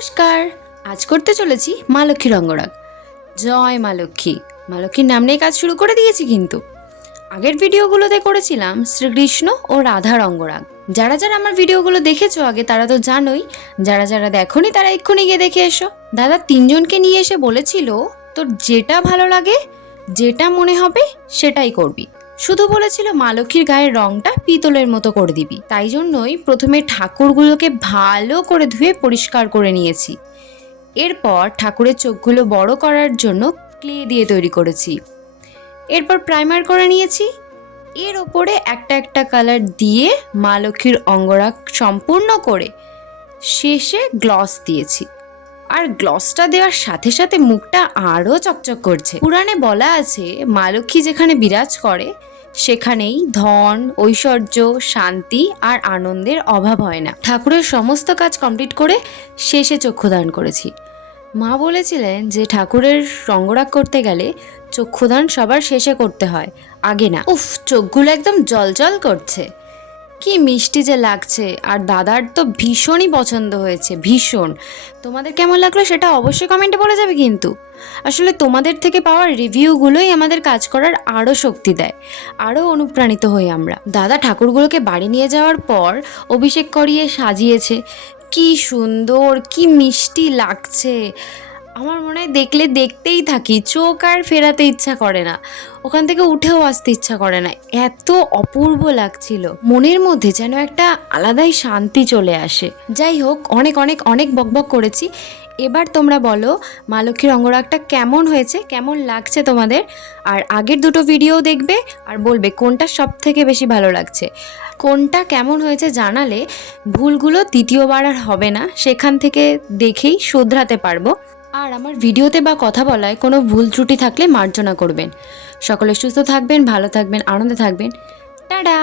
নমস্কার। আজ করতে চলেছি মা লক্ষ্মীর অঙ্গরাগ। জয় মা লক্ষ্মী। মা লক্ষ্মীর নাম নিয়ে কাজ শুরু করে দিয়েছি। কিন্তু আগের ভিডিওগুলোতে করেছিলাম শ্রীকৃষ্ণ ও রাধার অঙ্গরাগ। যারা যারা আমার ভিডিওগুলো দেখেছো আগে তারা তো জানোই, যারা যারা দেখোনি তারা এক্ষুনি গিয়ে দেখে এসো। দাদা তিনজনকে নিয়ে এসে বলেছিল তোর যেটা ভালো লাগে, যেটা মনে হবে সেটাই করবি। শুধু বলেছিল মা লক্ষ্মীর গায়ের রংটা পিতলের মতো করে দিবি। তাই জন্যই প্রথমে ঠাকুরগুলোকে ভালো করে ধুয়ে পরিষ্কার করে নিয়েছি। এরপর ঠাকুরের চোখগুলো বড় করার জন্য ক্লে দিয়ে তৈরি করেছি। এরপর প্রাইমার করে নিয়েছি। এর ওপরে একটা একটা কালার দিয়ে মা লক্ষ্মীর অঙ্গরাগ সম্পূর্ণ করে শেষে গ্লস দিয়েছি। আর গ্লসটা দেওয়ার সাথে সাথে মুখটা আরও চকচক করছে। পুরাণে বলা আছে মা লক্ষ্মী যেখানে বিরাজ করে সেখানেই ধন, ঐশ্বর্য, শান্তি আর আনন্দের অভাব হয় না। ঠাকুরের সমস্ত কাজ কমপ্লিট করে শেষে চক্ষুদান করেছি। মা বলেছিলেন যে ঠাকুরের অঙ্গরাগ করতে গেলে চক্ষুদান সবার শেষে করতে হয়, আগে না। উফ, চোখগুলো একদম জলজল করছে, কি মিষ্টি যে লাগছে। আর দাদার তো ভীষণই পছন্দ হয়েছে, ভীষণ। তোমাদের কেমন লাগলো সেটা অবশ্যই কমেন্টে বলে যাবে। কিন্তু আসলে তোমাদের থেকে পাওয়া রিভিউগুলোই আমাদের কাজ করার আরও শক্তি দেয়, আরও অনুপ্রাণিত হই আমরা। দাদা ঠাকুরগুলোকে বাড়ি নিয়ে যাওয়ার পর অভিষেক করিয়ে সাজিয়েছে। কি সুন্দর, কি মিষ্টি লাগছে। আমার মনে হয় দেখলে দেখতেই থাকি, চোখ আর ফেরাতে ইচ্ছা করে না, ওখান থেকে উঠেও আসতে ইচ্ছা করে না, এত অপূর্ব লাগছিল। মনের মধ্যে যেন একটা আলাদাই শান্তি চলে আসে। যাই হোক, অনেক অনেক অনেক বকবক করেছি। এবার তোমরা বলো মা লক্ষ্মীর অঙ্গরাগটা কেমন হয়েছে, কেমন লাগছে তোমাদের। আর আগের দুটো ভিডিও দেখবে আর বলবে কোনটা সব থেকে বেশি ভালো লাগছে, কোনটা কেমন হয়েছে। জানালে ভুলগুলো দ্বিতীয়বার আর হবে না, সেখান থেকে দেখেই শোধরাতে পারবো। আর আমার ভিডিওতে বা কথা বলায় কোনো ভুল ত্রুটি থাকলে মার্জনা করবেন। সকলে সুস্থ থাকবেন, ভালো থাকবেন, আনন্দে থাকবেন। টাটা।